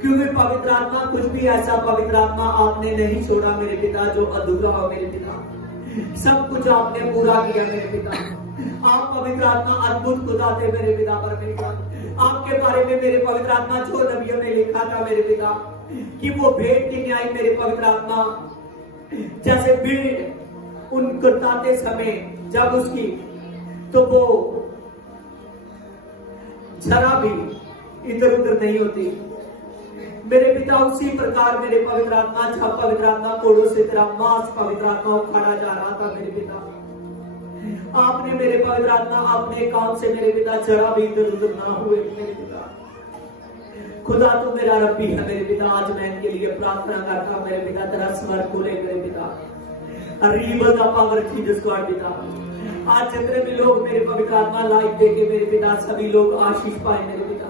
क्योंकि पवित्र आत्मा कुछ भी ऐसा पवित्र आत्मा आपने नहीं छोड़ा मेरे पिता जो अधूरा हो मेरे पिता। सब कुछ आपने पूरा किया मेरे पिता। आप पवित्र आत्मा अद्भुत खुदा थे मेरे पिता परमेश्वर। आपके बारे में मेरे पवित्र आत्मा जो नबियों ने लिखा था मेरे पिता कि वो भेंट की न्याय मेरे पवित्र आत्मा जैसे भेंट उन करताते समय जब उसकी तो वो जरा भी इधर उधर नहीं होती मेरे पिता। उसी प्रकार मेरे पवित्र आत्मा जब पवित्र आत्मा कोड़ों से तेरा मांस पवित्र आत्मा उखाड़ा जा रहा था मेरे पिता, आपने मेरे पवित्र आत्मा अपने काम से मेरे पिता जरा भी इधर उधर ना हुए मेरे पिता। खुदा तू मेरा रब्बी है मेरे पिता। आज मैं इनके लिए प्रार्थना करता मेरे पिता तेरा स्वर खोले मेरे पिता। रीबल द पावर जीसस गॉड पिता। आज जितने भी लोग मेरे पवित्र आत्मा लाइव देखे मेरे पिता सभी लोग आशीष पाए मेरे पिता।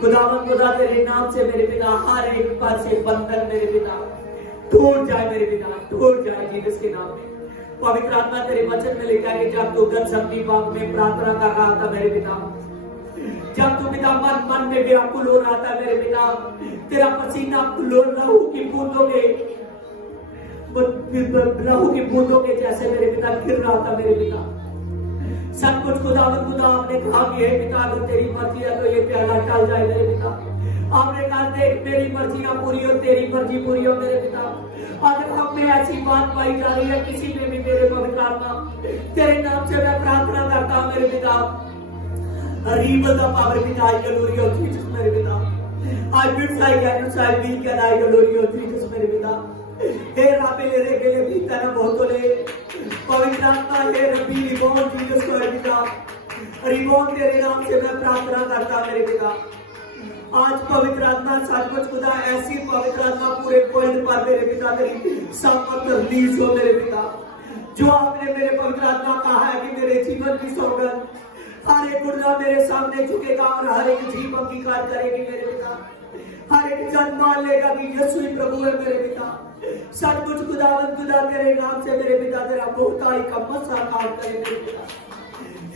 खुदावन खुदा तेरे नाम से मेरे पिता हर एक पर से बंधन मेरे पिता टूट जाए मेरे पिता, टूट जाए जीसस के नाम में। पवित्र आत्मा तेरे वचन में लिखा है कि जब तू गत्सेमनी बाग में प्रार्थना कर रहा था मेरे पिता, जब तू पिता मन मन में व्याकुल हो रहा था मेरे पिता, तेरा पसीना लहू की बूंदों के जैसे मेरे पिता गिर रहा था मेरे पिता। सब कुछ खुदावन खुदा आपने कहा कि हे पिता अगर तेरी मर्जी है तो ये प्याला टल जाए मेरे पिता। आपने कहा देख मेरी मर्जी ना पूरी हो तेरी मर्जी पूरी हो मेरे पिता। आज हम में ऐसी बात पाई जा रही है किसी में भी मेरे पवित्र आत्मा तेरे नाम से मैं प्रार्थना करता हूं मेरे पिता। रीबल द पावर पिता आई ग्लोरी ऑफ जीसस मेरे पिता। I bid I can I glory of Jesus मेरे पिता। हे राबे रे के लिए पिता ना बहुत ले पवित्र आत्मा हे रब्बी रिबोन जीसस को पिता रिबोन तेरे नाम से मैं प्रार्थना करता मेरे पिता। आज पवित्र आत्मा सचमुच खुदा ऐसी पवित्र आत्मा पूरे वर्ल्ड पर मेरे पिता तेरी सामर्थ रिलीज हो मेरे पिता। जो आपने मेरे पवित्र आत्मा कहा है कि मेरे जीवन की सौगंध हर एक गुर्दा मेरे सामने झुकेगा और हर एक जीव अंगीकार करेगी मेरे पिता। हर एक जन मान लेगा कि यीशु ही प्रभु है मेरे पिता। सब कुछ खुदावन खुदा तेरे नाम से मेरे पिता तेरा बहुताई का मसा काम करे मेरे पिता।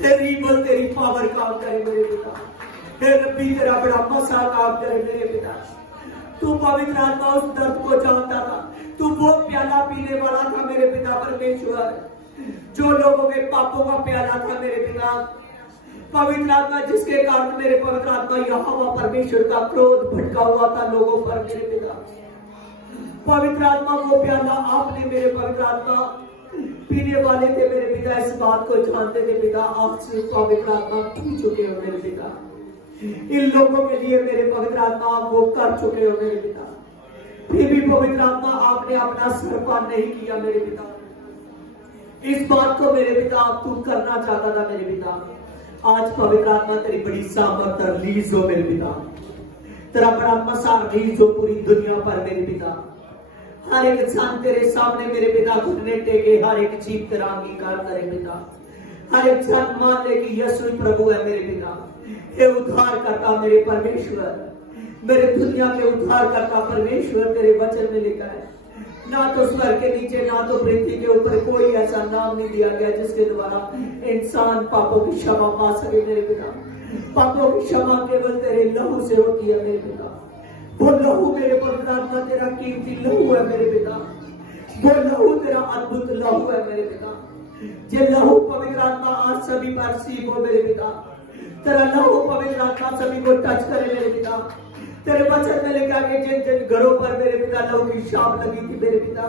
तेरी बोल तेरी पावर काम करे मेरे पिता। हे रब्बी तेरा बड़ा मसा काम करे मेरे पिता। तू पवित्र आत्मा उस दर्द को जानता था, तू वो प्याला पीने वाला था मेरे पिता परमेश्वर जो लोगों के पापों का प्याला था मेरे पिता। पवित्र आत्मा जिसके कारण मेरे पवित्र आत्मा यहोवा परमेश्वर का क्रोध भटका हुआ था लोगों पर मेरे पिता। पवित्र आत्मा वो प्याला आपने मेरे पवित्र आत्मा पीने वाले थे मेरे पिता, इस बात को जानते थे पिता। आप से पवित्र आत्मा पी चुके हो मेरे पिता। इन लोगों के लिए मेरे पवित्र आत्मा आप वो कर चुके हो मेरे पिता। फिर भी पवित्र आत्मा आपने अपना सरपान नहीं किया मेरे पिता। इस बात को मेरे पिता आप तू करना चाहता था मेरे पिता। आज पवित्र आत्मा तेरी बड़ी सामर्थ रिलीज हो मेरे पिता। तेरा बड़ा मसा रिलीज हो पूरी दुनिया पर मेरे पिता। हर एक इंसान तेरे सामने मेरे पिता घुटने टेके हर एक जीव तेरा अंगीकार करे पिता। हर एक इंसान मान ले कि यीशु प्रभु है मेरे पिता। हे उद्धार करता मेरे परमेश्वर, मेरे दुनिया के उद्धार करता परमेश्वर तेरे वचन में लिखा है ना तो स्वर्ग के नीचे ना तो पृथ्वी के ऊपर कोई ऐसा नाम नहीं दिया गया जिसके द्वारा इंसान पापों की क्षमा पा सके मेरे पिता। पापों की क्षमा केवल तेरे लहू से होती है मेरे पिता। वो लहू मेरे पवित्र आत्मा तेरा कीमती लहू है मेरे पिता। वो लहू तेरा अद्भुत लहू है मेरे पिता। ये लहू पवित्र आत्मा आज सभी पर सीब हो मेरे पिता। तेरा लहू पवित्र आत्मा सभी को टच करे मेरे पिता। तेरे वचन में लिखा कि जिन जिन घरों पर मेरे पिता लहू की छाप लगी थी मेरे पिता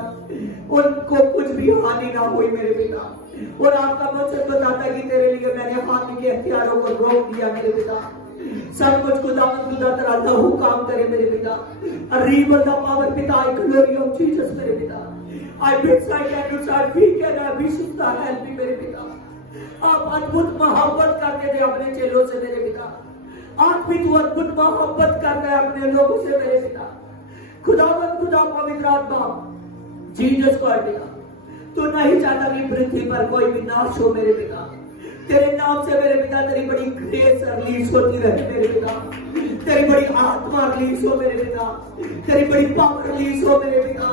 उनको कुछ भी हानि ना हुई मेरे पिता। और आपका वचन बताता है कि तेरे लिए मैंने हानि के हथियारों को रोक दिया मेरे पिता। सब कुछ खुदा तेरा लहू काम करे मेरे पिता। रीबल द पावर पिता आई ग्लोरी ऑफ जीसस मेरे पिता। I bid side and to side we can be सुनता हेल्प मी मेरे पिता। आप अद्भुत मोहब्बत करते थे अपने चेलों से मेरे पिता। आप भी तू अद्भुत मोहब्बत करता है अपने लोगों से मेरे पिता। खुदावंद खुदा पवित्र आत्मा जीसस को पिता तू नहीं चाहता कि पृथ्वी पर कोई भी नाश हो मेरे पिता। तेरे नाम से मेरे पिता तेरी बड़ी ग्रेस रिलीज होती रहे मेरे पिता। तेरी बड़ी आत्मा रिलीज हो मेरे पिता। तेरी बड़ी पावर रिलीज हो मेरे पिता।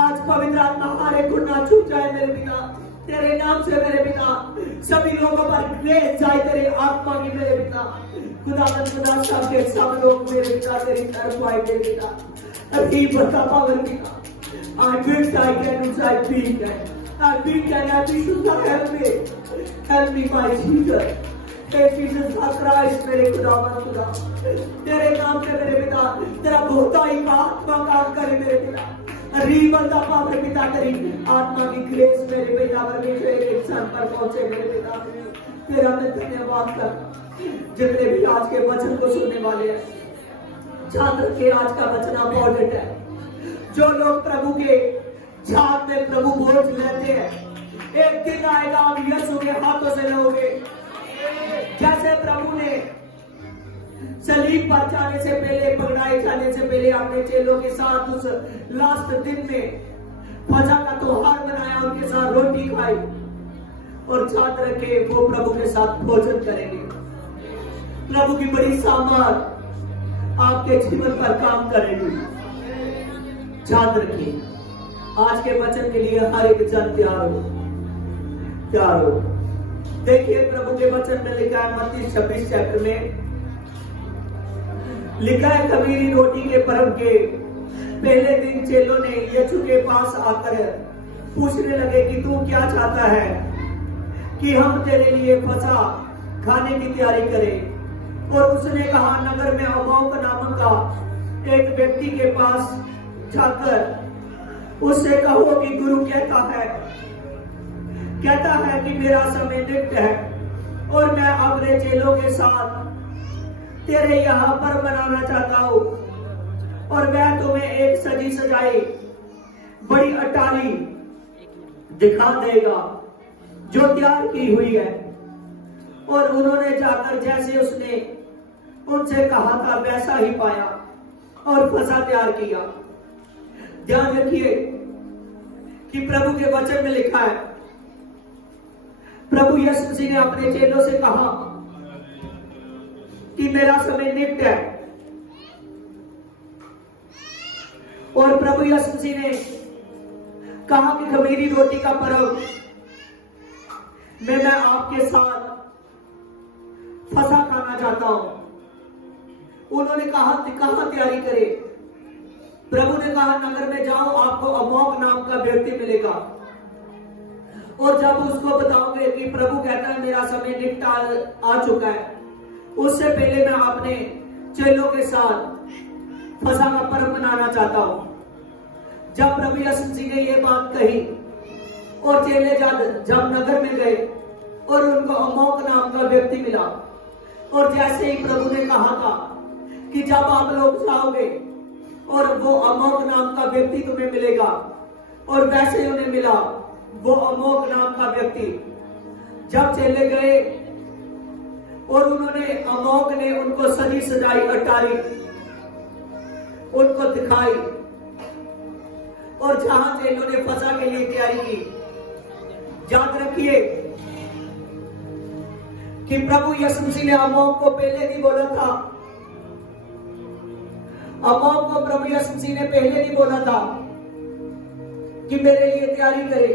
आज पवित्र आत्मा हमारे गुनाह छूट जाए मेरे पिता। तेरे नाम से मेरे पिता सभी लोगों पर ग्रेस जाए तेरे आत्मा की मेरे पिता। खुदा सब के सब लोग मेरे पिता तेरी तरफ आए मेरे पिता। अभी बता पावर पिता I wish I can do I think I think I wish you help me my Jesus। हे जीसस क्राइस्ट मेरे खुदा तेरे नाम से मेरे पिता तेरा बहुताई का आत्मा काम करे मेरे पिता। रीवन दा पावर पिता तेरी आत्मा की ग्रेस मेरे पिता पर जो एक इंसान पर पहुंचे मेरे पिता। तेरा मैं धन्यवाद कर जितने भी आज के वचन को सुनने वाले हैं। याद रखिए आज का वचन इंपॉर्टेंट है। जो लोग प्रभु के छाप में प्रभु बोझ लेते हैं एक दिन आएगा आप यीशु के हाथों से लोगे। जैसे प्रभु ने सलीब पर जाने से पहले पकड़ाए जाने से पहले अपने चेलों के साथ उस लास्ट दिन में फसह का त्योहार मनाया उनके साथ रोटी खाई और याद रखे वो प्रभु के साथ भोजन करेंगे। प्रभु की बड़ी सामर्थ आपके जीवन पर काम करेगी। याद रखिए आज के वचन के लिए हर एक जन तैयार हो। देखिए प्रभु के वचन में लिखा है मत्ती 26 चैप्टर में लिखा है खमीरी रोटी के पर्व के पहले दिन चेलों ने यीशु के पास आकर पूछने लगे कि तू क्या चाहता है कि हम तेरे लिए फसह खाने की तैयारी करें। और उसने कहा नगर में अमाओक नामक का एक व्यक्ति के पास जाकर उससे कहो कि गुरु कहता है कि मेरा समय निकट है और मैं अपने चेलों के साथ तेरे यहाँ पर मनाना चाहता हूँ और मैं तुम्हें एक सजी सजाई बड़ी अटारी दिखा देगा जो तैयार की हुई है। और उन्होंने जाकर जैसे उसने उनसे कहा था वैसा ही पाया और फसह तैयार किया। ध्यान रखिए कि प्रभु के वचन में लिखा है प्रभु यीशु मसीह ने अपने चेलों से कहा कि मेरा समय निकट है। और प्रभु यीशु मसीह ने कहा कि खमीरी रोटी का पर्व में मैं आपके साथ फसह खाना चाहता हूं। उन्होंने कहा तैयारी करे। प्रभु ने कहा नगर में जाओ आपको अमोक नाम का व्यक्ति मिलेगा और जब उसको बताओगे कि प्रभु कहता है मेरा समय निकट आ चुका है उससे पहले मैं अपने चेलों के साथ फसह का पर्व मनाना चाहता हूं। जब प्रभु यीशु मसीह ने ये बात कही और चेले जब नगर में गए और उनको अमोक नाम का व्यक्ति मिला और जैसे ही प्रभु ने कहा था कि जब आप लोग जाओगे और वो अमोक नाम का व्यक्ति तुम्हें मिलेगा और वैसे ही उन्हें मिला वो अमोक नाम का व्यक्ति। जब चले गए और उन्होंने अमोक ने उनको सजी सजाई अटारी उनको दिखाई और जहां चेलों ने फसह के लिए तैयारी की। याद रखिए कि प्रभु यीशु मसीह ने अमोक को पहले नहीं बोला था। अमोक को प्रभु यीशु मसीह ने पहले नहीं बोला था कि मेरे लिए तैयारी करे।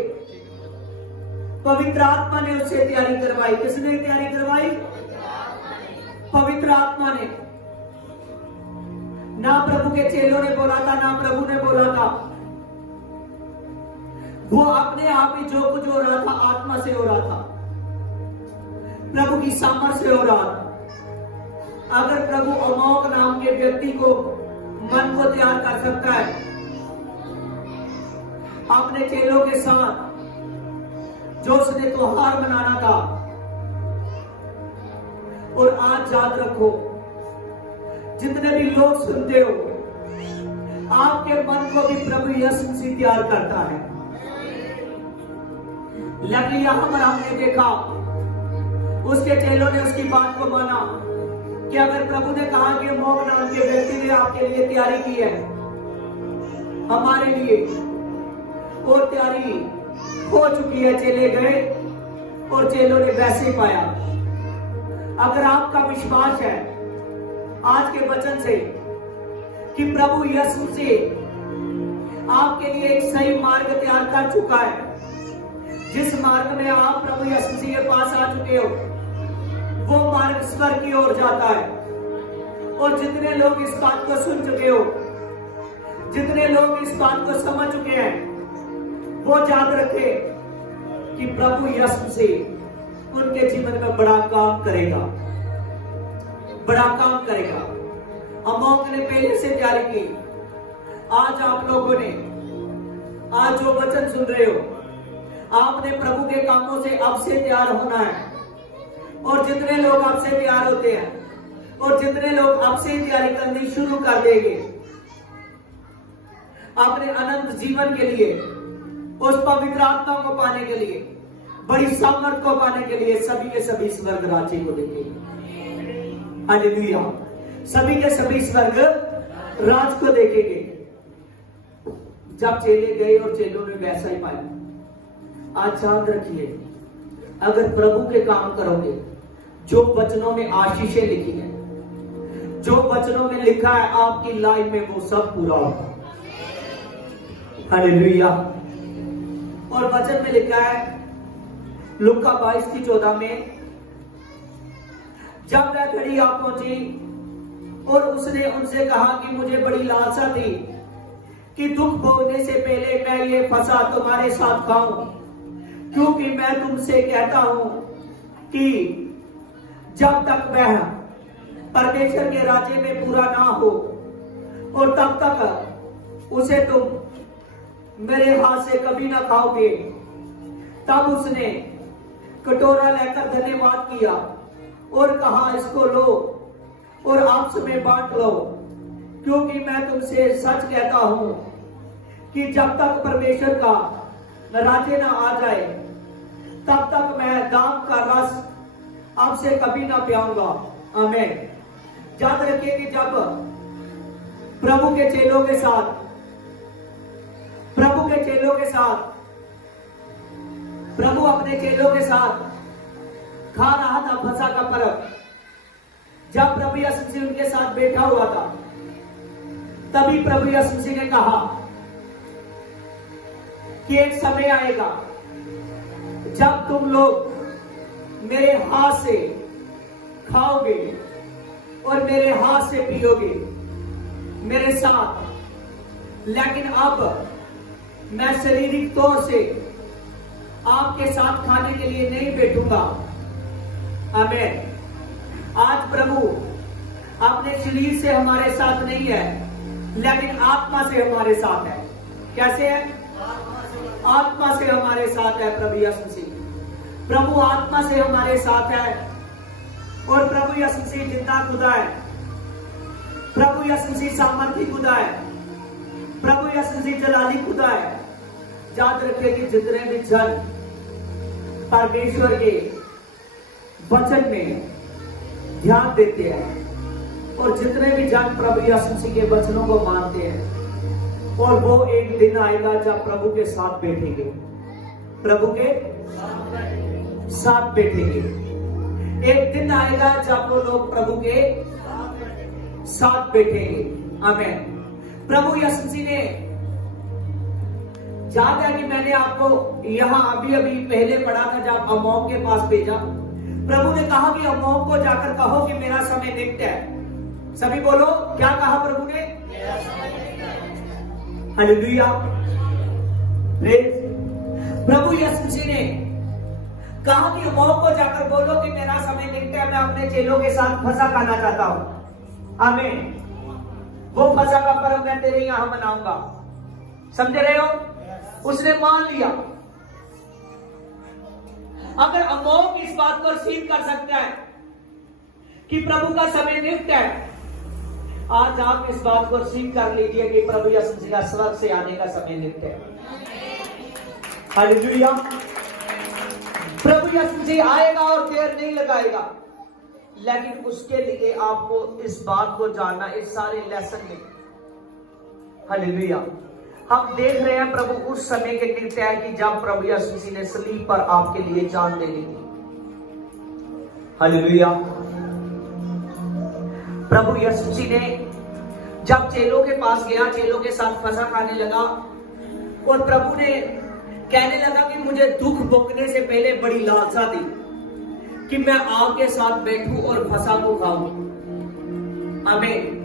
पवित्र आत्मा ने उससे तैयारी करवाई। किसने तैयारी करवाई? पवित्र आत्मा ने। ना प्रभु के चेलों ने बोला था ना प्रभु ने बोला था। वो अपने आप ही जो कुछ हो रहा था आत्मा से हो रहा था, प्रभु की सामर्थ से हो रहा था। अगर प्रभु अमोक नाम के व्यक्ति को मन को तैयार कर सकता है अपने चेलों के साथ जो उसने त्योहार मनाना था, और आज याद रखो जितने भी लोग सुनते हो आपके मन को भी प्रभु यीशु मसीह तैयार करता है। लेकिन यहां पर हमने देखा उसके चेलों ने उसकी बात को माना कि अगर प्रभु ने कहा कि अमोक नाम के व्यक्ति ने आपके लिए तैयारी की है हमारे लिए, और तैयारी हो चुकी है, चले गए और चेलों ने वैसे ही पाया। अगर आपका विश्वास है आज के वचन से कि प्रभु यीशु से आपके लिए एक सही मार्ग तैयार कर चुका है, जिस मार्ग में आप प्रभु यीशु मसीह के पास आ चुके हो, वो मार्ग स्वर्ग की ओर जाता है। और जितने लोग इस बात को सुन चुके हो, जितने लोग इस बात को समझ चुके हैं, वो याद रखे कि प्रभु यीशु मसीह उनके जीवन में बड़ा काम करेगा, बड़ा काम करेगा। अमोक ने पहले से तैयारी की। आज आप लोगों ने, आज जो वचन सुन रहे हो, आपने प्रभु के कामों से अब से तैयार होना है। और जितने लोग अब से तैयार होते हैं और जितने लोग अब से तैयारी करनी शुरू कर देंगे अपने अनंत जीवन के लिए, उस पवित्र आत्मा को पाने के लिए, बड़ी सामर्थ को पाने के लिए, सभी के सभी स्वर्ग राज्य को देखेंगे। हालेलुया। सभी के सभी स्वर्ग राज को देखेंगे। जब चेले गए और चेलों ने वैसा ही पाया। आज याद रखिए, अगर प्रभु के काम करोगे, जो वचनों में आशीषें लिखी है, जो वचनों में लिखा है आपकी लाइफ में, वो सब पूरा होगा। हालेलुया। और वचन में लिखा है लूका 22:14 में, जब वह घड़ी आ पहुंची और उसने उनसे कहा कि मुझे बड़ी लालसा थी कि दुख भोगने से पहले मैं ये फसा तुम्हारे साथ खाऊं, क्योंकि मैं तुमसे कहता हूं कि जब तक वह परमेश्वर के राज्य में पूरा ना हो और तब तक उसे तुम मेरे हाथ से कभी ना खाओगे। तब उसने कटोरा लेकर धन्यवाद किया और कहा, इसको लो और आपस में बांट लो, क्योंकि मैं तुमसे सच कहता हूं कि जब तक परमेश्वर का राज्य ना आ जाए तब तक मैं दाम का रस आपसे कभी ना पियाऊंगा। आमीन। याद रखिए कि जब प्रभु के चेलों के साथ प्रभु अपने चेलों के साथ खा रहा था फसह का पर्व, जब प्रभु यीशु मसीह उनके साथ बैठा हुआ था, तभी प्रभु यीशु मसीह ने कहा कि एक समय आएगा जब तुम लोग मेरे हाथ से खाओगे और मेरे हाथ से पियोगे मेरे साथ। लेकिन अब मैं शारीरिक तौर से आपके साथ खाने के लिए नहीं बैठूंगा। आमीन। आज प्रभु अपने शरीर से हमारे साथ नहीं है, लेकिन आत्मा से हमारे साथ है। कैसे है? आत्मा से हमारे साथ है प्रभु यीशु मसीह। प्रभु आत्मा से हमारे साथ है और प्रभु यीशु मसीह जिंदा खुदा है। प्रभु यीशु मसीह सामर्थी खुदा है। प्रभु यीशु मसीह जलाली खुदा है। याद रखिए कि जितने भी जन परमेश्वर के वचन में ध्यान देते हैं और जितने भी जन प्रभु यीशु मसीह के वचनों को मानते हैं, और वो एक दिन आएगा जब प्रभु के साथ बैठेंगे, प्रभु के साथ बैठेंगे। एक दिन आएगा जब वो लोग प्रभु के साथ बैठेंगे। आमीन। प्रभु यीशु मसीह ने, याद है कि मैंने आपको यहां अभी अभी पहले पढ़ा था, जब अमोक के पास भेजा, प्रभु ने कहा कि अमोक को जाकर कहो कि मेरा समय निकट है। सभी बोलो, क्या कहा प्रभु ने? हालेलुया। प्रभु यीशु मसीह ने कहा कि अमोक को जाकर बोलो कि मेरा समय निकट है, मैं अपने चेलों के साथ फसह खाना चाहता हूं। आमीन। वो फसह का पर्व मैं तेरे यहां मनाऊंगा। समझ रहे हो? उसने मान लिया। अगर अमोक इस बात को रिसीव कर सकता है कि प्रभु का समय निकट है, आज आप इस बात को रिसीव कर लीजिए कि प्रभु यीशु मसीह का स्वर्ग से आने का समय निकट है। हालेलुया। प्रभु यीशु मसीह आएगा और देर नहीं लगाएगा, लेकिन उसके लिए आपको इस बात को जानना, इस सारे लेसन में। हालेलुया। हम देख रहे हैं प्रभु उस समय के निकट है कि जब प्रभु यीशु मसीह ने सलीब पर आपके लिए जान दे दी थी। हालेलुया। प्रभु यीशु मसीह ने जब चेलों के पास गया, चेलों के साथ फसह खाने लगा, और प्रभु ने कहने लगा कि मुझे दुख भोगने से पहले बड़ी लालसा थी कि मैं आग के साथ बैठूं और फसा को खाऊं। आमीन।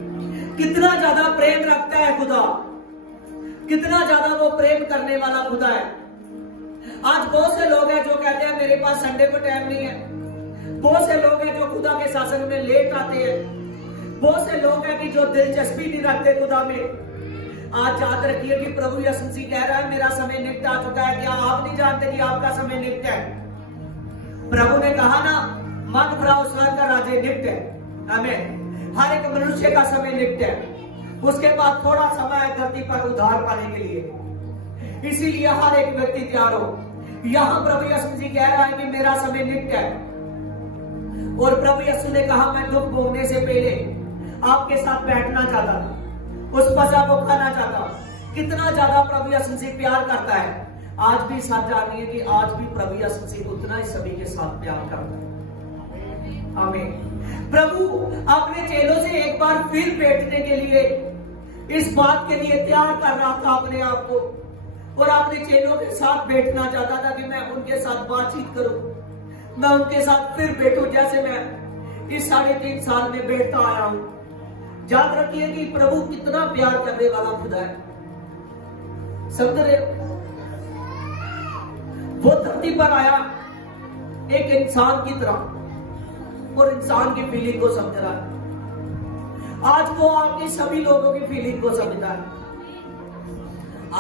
कितना ज्यादा प्रेम रखता है खुदा, कितना ज्यादा वो प्रेम करने वाला खुदा है। आज बहुत से लोग हैं जो कहते हैं मेरे पास संडे को टाइम नहीं है। बहुत से लोग हैं जो खुदा के शासन में लेट आते हैं। बहुत से लोग हैं कि जो दिलचस्पी नहीं रखते खुदा में। आज याद रखिए कि प्रभु यीशु मसीह कह रहा है मेरा समय निकट आ चुका है। क्या आप नहीं जानते कि आपका समय निकट है? प्रभु ने कहा ना, मत भराओ, स्वर्ग का राज्य निकट है। आमीन। हर एक मनुष्य का समय निकट है। उसके बाद थोड़ा समय है धरती पर उद्धार पाने के लिए। इसीलिए हर एक व्यक्ति तैयार हो। यहां प्रभु यीशु मसीह कह रहा है कि मेरा समय निकट है। और प्रभु यीशु ने कहा मैं दुख भोगने से पहले आपके साथ बैठना चाहता था, उस फसा को खाना चाहता हूं। कितना ज्यादा प्रभु यीशु मसीह प्यार करता है। आज भी साथ जानिए कि आज भी प्रभु यीशु मसीह उतना ही सभी के साथ प्यार करता है। आमीन। प्रभु अपने चेलों से एक बार फिर बैठने के लिए, इस बात के लिए तैयार कर रहा था अपने आप को, और अपने चेलों के साथ बैठना चाहता था कि मैं उनके साथ बातचीत करूं, मैं उनके साथ फिर बैठूं जैसे मैं इस 3.5 साल में बैठता आया हूं। याद रखिए कि प्रभु कितना प्यार करने वाला खुदा है। समझ रहे हो? वो धरती पर आया एक इंसान की तरह और इंसान की फीलिंग को समझ रहा है। आज वो आपकी सभी लोगों की फीलिंग को समझता है।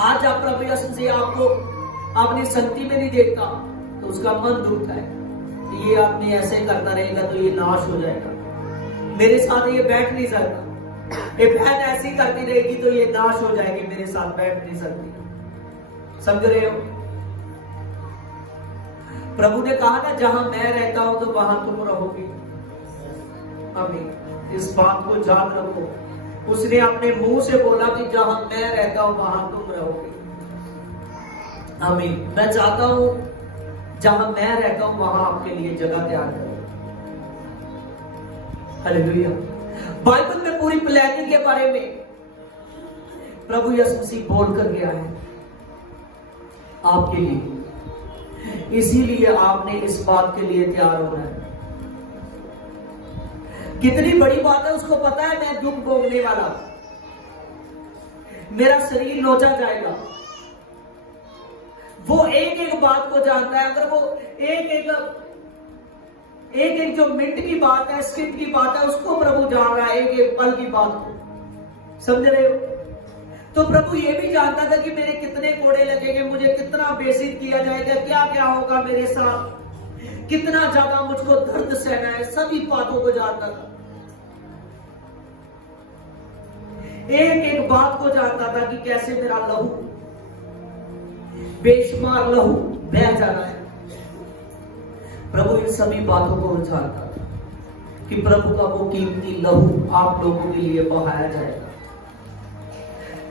आज आप प्रभु यीशु से आपको अपनी संगति में नहीं देखता तो उसका मन दुखता है कि ये आदमी ऐसे करता रहेगा तो ये नाश हो जाएगा, मेरे साथ ये बैठ नहीं सकता। ये बहन ऐसी करती रहेगी तो ये नाश हो जाएगी, मेरे साथ बैठ नहीं सकती। समझ रहे हो? प्रभु ने कहा ना, जहां मैं रहता हूं तो वहां तुम रहोगे। आमीन। इस बात को याद रखो। उसने अपने मुंह से बोला कि जहां मैं रहता हूं वहां तुम रहोगे। आमीन। मैं चाहता हूं जहां मैं रहता हूं वहां आपके लिए जगह तैयार करो। हालेलुया। बाइबल में पूरी प्लानिंग के बारे में प्रभु यीशु मसीह बोल कर गया है आपके लिए। इसीलिए आपने इस बात के लिए तैयार होना है। कितनी बड़ी बात है, उसको पता है मैं दुख भोगने वाला, मेरा शरीर नोचा जाएगा। वो एक एक बात को जानता है। अगर वो एक एक जो मिनट की बात है, सेकंड की बात है, उसको प्रभु जान रहा है, एक एक पल की बात को। समझ रहे हो? तो प्रभु ये भी जानता था कि मेरे कितने कोड़े लगेंगे, मुझे कितना बेइज्जत किया जाएगा, क्या क्या होगा मेरे साथ, कितना ज्यादा मुझको दर्द सहना है, सभी बातों को जानता था। एक एक बात को जानता था कि कैसे मेरा लहू, बेशुमार लहू बह जाना है। प्रभु इन सभी बातों को जानता था कि प्रभु का वो कीमती लहू आप लोगों के लिए बहाया जाएगा।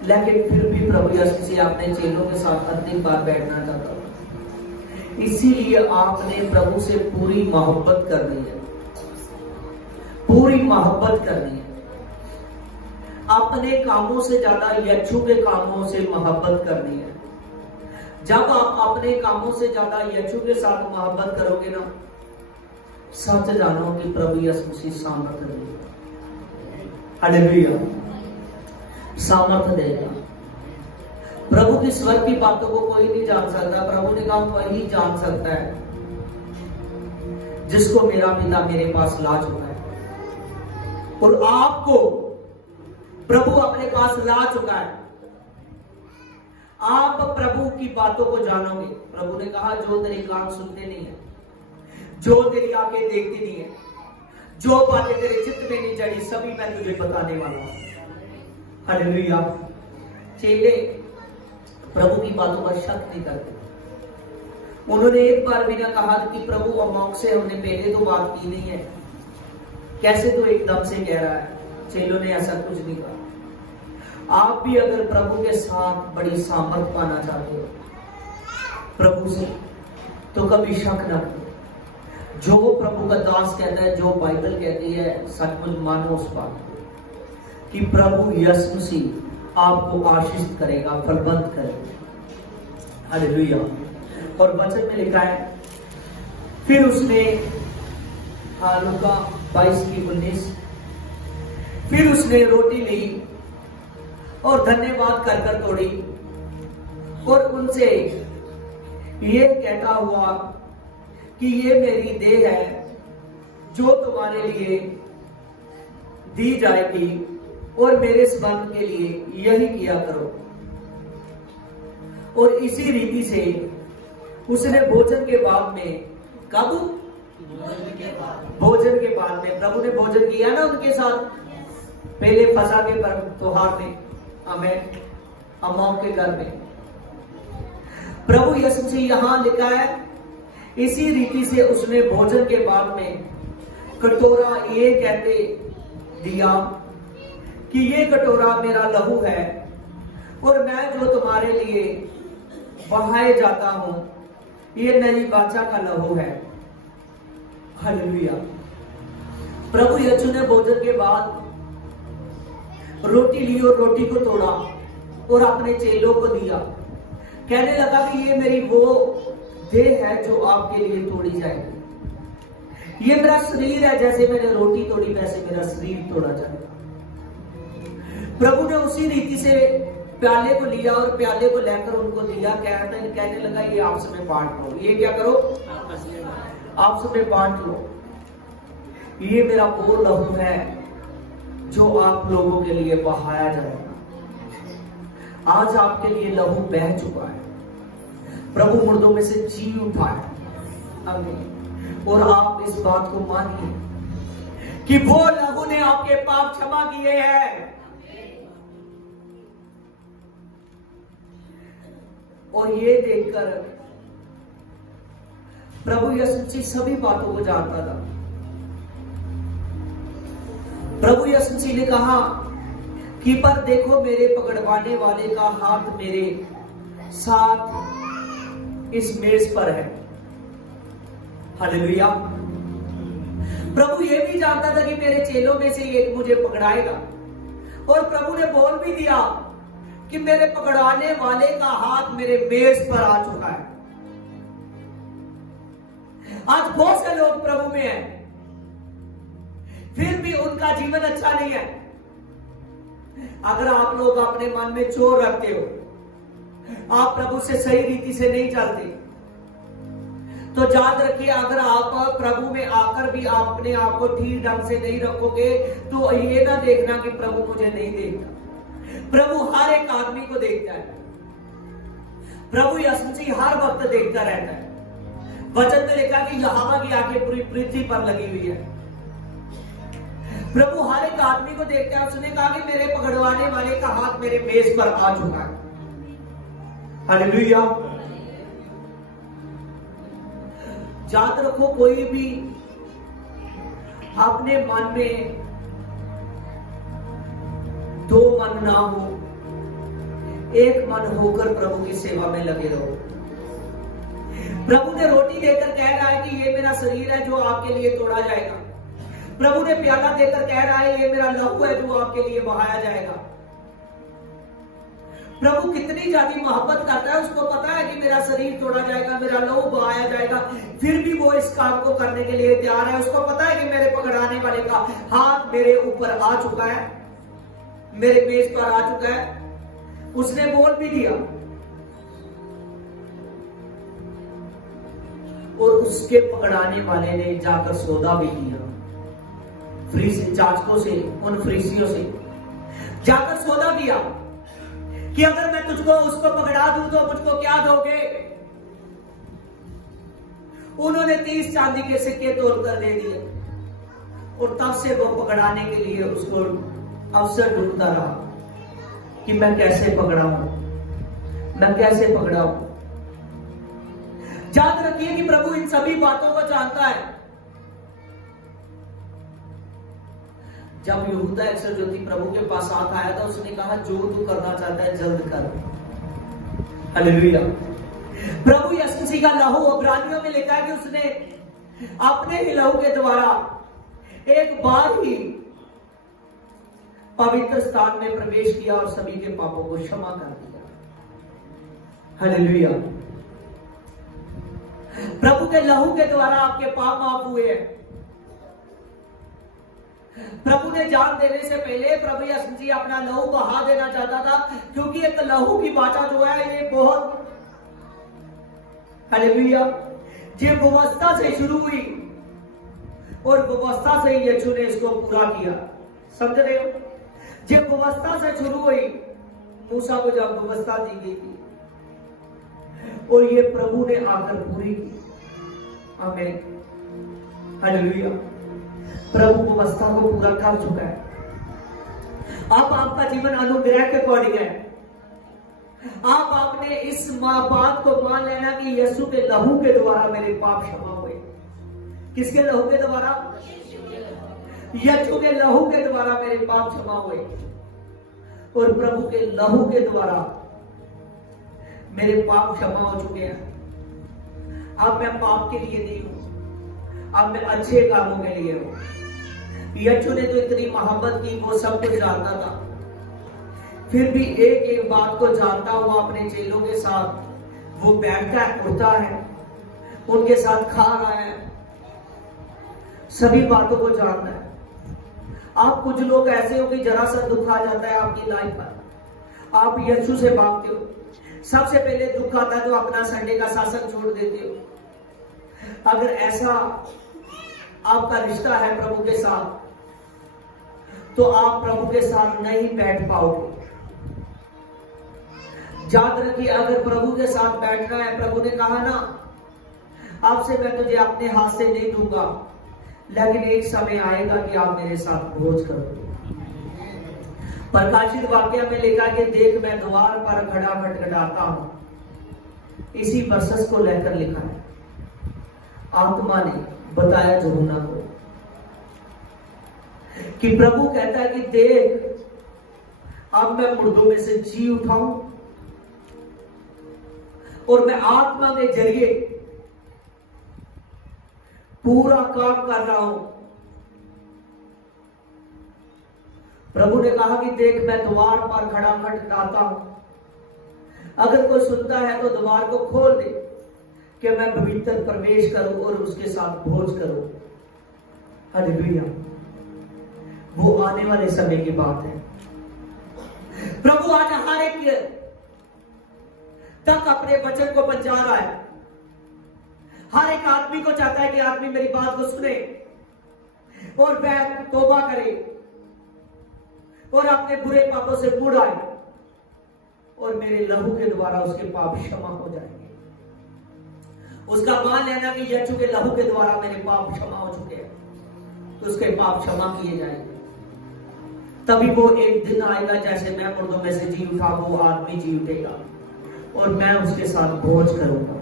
लेकिन फिर भी प्रभु यीशु मसीह अपने चेलों के साथ अंतिम बार बैठना चाहता था। इसीलिए आपने प्रभु से पूरी मोहब्बत करनी है, पूरी मोहब्बत करनी है। अपने कामों से ज्यादा यीशु के कामों से मोहब्बत करनी है। जब आप अपने कामों से ज्यादा यीशु के साथ मोहब्बत करोगे ना, सच जानो कि प्रभु यीशु मसीह सामर्थ्य देगा। हालेलुया। सामर्थ्य देगा। प्रभु की स्वर्ग की बातों को कोई नहीं जान सकता। प्रभु ने कहा वही जान सकता है जिसको मेरा पिता मेरे पास ला चुका है। और आपको प्रभु अपने पास ला चुका है। आप प्रभु की बातों को जानोगे। प्रभु ने कहा जो तेरे कान सुनते नहीं है, जो तेरी आंखें देखती नहीं है, जो बातें तेरे चित्त में नहीं चढ़ी, सभी मैं तुझे बताने वाला हूं। हालेलुया। चेले प्रभु की बातों पर शक नहीं करते। उन्होंने एक बार भी ना कहा कि प्रभु अमोक से हमने पहले तो बात की नहीं है, कैसे तो एकदम से कह रहा है। चेलों ने ऐसा कुछ नहीं कहा। आप भी अगर प्रभु के साथ बड़ी सामर्थ पाना चाहते हो प्रभु से, तो कभी शक ना करो। जो प्रभु का दास कहता है, जो बाइबल कहती है, सचमुच मानो उस बात को कि प्रभु यीशु मसीह आपको आशीष करेगा, फलवंत करेगा। हालेलुया। और वचन में लिखा है, फिर उसने लूका 22:19, फिर उसने रोटी ली और धन्यवाद कर कर तोड़ी और उनसे ये कहता हुआ कि ये मेरी देह है जो तुम्हारे लिए दी जाएगी, और मेरे स्मरण के लिए यही किया करो। और इसी रीति से उसने भोजन के बाद में, कब? भोजन के बाद में प्रभु ने भोजन किया ना उनके साथ, पहले फसह के त्योहार में, अम्माओं के घर में। प्रभु यीशु मसीह यहां लिखा है, इसी रीति से उसने भोजन के बाद में कटोरा ये कहते दिया कि ये कटोरा मेरा लहू है, और मैं जो तुम्हारे लिए बहाए जाता हूं, ये नई वाचा का लहू है। हालेलुया। प्रभु यीशु ने भोजन के बाद रोटी ली और रोटी को तोड़ा और अपने चेलों को दिया, कहने लगा कि ये मेरी वो देह है जो आपके लिए तोड़ी जाएगी, ये मेरा शरीर है, जैसे मैंने रोटी तोड़ी वैसे मेरा शरीर तोड़ा जाएगा। प्रभु ने उसी रीति से प्याले को लिया और प्याले को लेकर उनको दिया, कहने लगा ये आपस में बांट लो। ये क्या करो? आपस में बांट लो। ये मेरा वो लहू है जो आप लोगों के लिए बहाया जाएगा। आज आपके लिए लहू बह चुका है, प्रभु मुर्दों में से जी उठा है। आमीन। और आप इस बात को मानिए कि वो लहू ने आपके पाप क्षमा किए हैं। और ये देखकर प्रभु यीशु मसीह सभी बातों को जानता था। प्रभु यीशु मसीह ने कहा कि पर देखो मेरे पकड़वाने वाले का हाथ मेरे साथ इस मेज पर है। हालेलुया। प्रभु ये भी जानता था कि मेरे चेलों में से एक मुझे पकड़ाएगा, और प्रभु ने बोल भी दिया कि मेरे पकड़ाने वाले का हाथ मेरे मेज पर आ चुका है। आज बहुत से लोग प्रभु में हैं, फिर भी उनका जीवन अच्छा नहीं है। अगर आप लोग अपने मन में चोर रखते हो, आप प्रभु से सही रीति से नहीं चलते, तो याद रखिए, अगर आप प्रभु में आकर भी अपने आप को ठीक ढंग से नहीं रखोगे, तो ये ना देखना कि प्रभु मुझे नहीं देखता। प्रभु हर एक आदमी को देखता है। प्रभु यीशु मसीह हर वक्त देखता रहता है। वचन में लिखा कि यहोवा की आंखें पूरी पृथ्वी पर लगी हुई है। प्रभु हर एक आदमी को देखता है। उसने कहा कि मेरे पकड़वाने वाले का हाथ मेरे मेज पर आ चुका है। हालेलुया। याद रखो, कोई भी अपने मन में दो मन ना हो, एक मन होकर प्रभु की सेवा में लगे रहो। प्रभु ने रोटी देकर कह रहा है कि ये मेरा शरीर है जो आपके लिए तोड़ा जाएगा। प्रभु ने प्याला देकर कह रहा है ये मेरा लहू है जो आपके लिए बहाया जाएगा। प्रभु कितनी ज्यादा मोहब्बत करता है, उसको पता है कि मेरा शरीर तोड़ा जाएगा, मेरा लहू बहाया जाएगा, फिर भी वो इस काम को करने के लिए तैयार है। उसको पता है कि मेरे पकड़ाने वाले का हाथ मेरे ऊपर आ चुका है, मेरे मेज पर आ चुका है। उसने बोल भी दिया, और उसके पकड़ाने वाले ने जाकर सौदा भी किया। फरीसी जाचकों से, उन फरीसियों से जाकर सौदा किया कि अगर मैं तुझको उसको पकड़ा दूं तो मुझको क्या दोगे। उन्होंने 30 चांदी के सिक्के तोड़कर दे दिए, और तब से वो पकड़ाने के लिए उसको अवसर ढूंढता रहा कि मैं कैसे पकड़ाऊं, मैं कैसे पकड़ाऊं। याद रखिए कि प्रभु इन सभी बातों को जानता है। जब यहूदा इस्करियोती प्रभु के पास आता आया था, उसने कहा जो तू करना चाहता है जल्द कर। हालेलुया। प्रभु यीशु मसीह का लहू इब्रानियों में लिखा है कि उसने अपने ही लहू के द्वारा एक बार ही पवित्र स्थान में प्रवेश किया और सभी के पापों को क्षमा कर दिया। हालेलुया। प्रभु के लहू के द्वारा आपके पाप माफ हुए हैं। प्रभु ने जान देने से पहले प्रभु यीशु मसीह अपना लहू बहा देना चाहता था, क्योंकि एक लहू की वाचा जो है ये बहुत, हालेलुया, ये व्यवस्था से शुरू हुई और व्यवस्था से ही यीशु ने इसको पूरा किया। समझ रहे हो? जब व्यवस्था से शुरू हुई, मूसा को जब व्यवस्था दी गई थी और ये प्रभु ने आकर पूरी की। आमीन, हालेलुया। प्रभु व्यवस्था को पूरा कर चुका है। अब आपका जीवन अनुग्रह के अकॉर्डिंग है। आप आपने इस बात को मान लेना कि यीशु के लहू के द्वारा मेरे पाप क्षमा हुए। किसके लहू के द्वारा? यीशु के लहू के द्वारा मेरे पाप क्षमा हुए और प्रभु के लहू के द्वारा मेरे पाप क्षमा हो चुके हैं। अब मैं पाप के लिए नहीं हूं, अब मैं अच्छे कामों के लिए हूं। यीशु ने तो इतनी मोहब्बत की, वो सब कुछ जानता था, फिर भी एक एक बात को जानता हुआ अपने चेलों के साथ वो बैठता है, उठता है, उनके साथ खा रहा है, सभी बातों को जानता है। आप कुछ लोग ऐसे हो कि जरा सा दुख आ जाता है आपकी लाइफ पर, आप यीशु से भागते हो। सबसे पहले दुख आता है तो अपना संडे का शासन छोड़ देते हो। अगर ऐसा आपका रिश्ता है प्रभु के साथ, तो आप प्रभु के साथ नहीं बैठ पाओगे। याद रखिए, अगर प्रभु के साथ बैठना है, प्रभु ने कहा ना, आपसे मैं तुझे अपने हाथ से नहीं दूंगा, लेकिन एक समय आएगा कि आप मेरे साथ भोज करोगे। प्रकाशित वाक्य में लिखा कि देख मैं द्वार पर खड़ा खटखटाता हूं। इसी वर्षस को लेकर लिखा है। आत्मा ने बताया यूहन्ना को कि प्रभु कहता है कि देख, अब मैं मुर्दों में से जी उठाऊं और मैं आत्मा के जरिए पूरा काम कर रहा हूं। प्रभु ने कहा कि देख मैं द्वार पर खड़ा खटखटाता हूं, अगर कोई सुनता है तो द्वार को खोल दे कि मैं भीतर प्रवेश करूं और उसके साथ भोज करूं। हालेलुया। वो आने वाले समय की बात है। प्रभु आज हर एक तक अपने वचन को पहुंचा रहा है। हर एक आदमी को चाहता है कि आदमी मेरी बात को सुने और वह तौबा करे और अपने बुरे पापों से मुड़ आए और मेरे लहू के द्वारा उसके पाप क्षमा हो जाएंगे। उसका मान लेना कि यीशु के लहू के द्वारा मेरे पाप क्षमा हो चुके हैं, तो उसके पाप क्षमा किए जाएंगे। तभी वो एक दिन आएगा, जैसे मैं मुर्दों में से जी उठा, वो आदमी जी उठेगा और मैं उसके साथ भोज करूंगा।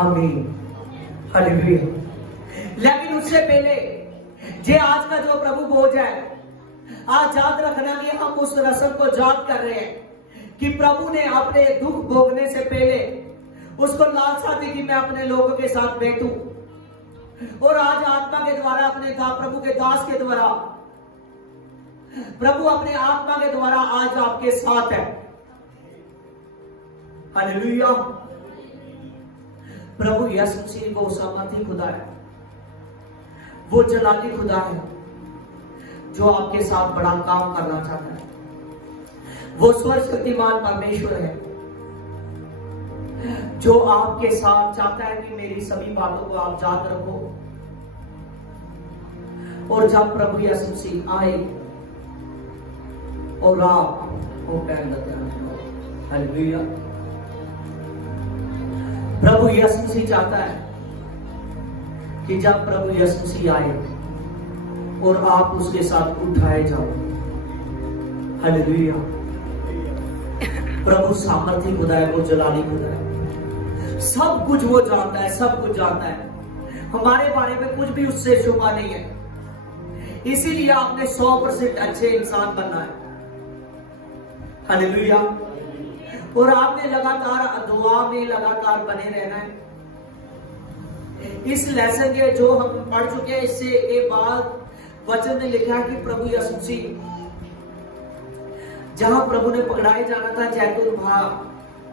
आमीन, हालेलुया। लेकिन उससे पहले जे आज का जो प्रभु भोज है, आज याद रखना कि हम उस रस्म को याद कर रहे हैं कि प्रभु ने अपने दुख भोगने से पहले उसको लालसा दी कि मैं अपने लोगों के साथ बैठूं, और आज आत्मा के द्वारा अपने प्रभु के दास के द्वारा प्रभु अपने आत्मा के द्वारा आज आपके साथ है। हालेलुया। प्रभु यीशु मसीह वो सामर्थी खुदा है, वो जलाली खुदा है जो आपके साथ बड़ा काम करना चाहता है। वो सर्वशक्तिमान परमेश्वर है जो आपके साथ चाहता है कि मेरी सभी बातों को आप याद रखो। और जब प्रभु यीशु मसीह आए और आप वो पैर लगाते, हालेलुया। प्रभु यीशु मसीह चाहता है कि जब प्रभु यीशु मसीह आए और आप उसके साथ उठाए जाओ। हालेलुया। प्रभु सामर्थी खुदा है, वो जलाली खुदा है, सब कुछ वो जानता है, सब कुछ जानता है। हमारे बारे में कुछ भी उससे छुपा नहीं है। इसीलिए आपने 100% अच्छे इंसान बनना है। हालेलुया। और आपने लगातार दुआ में लगातार बने रहना है। इस लेसन के जो हम पढ़ चुके हैं, इससे एक बात वचन में लिखा है कि प्रभु यीशु मसीह जहां प्रभु ने पकड़ाए जाना था,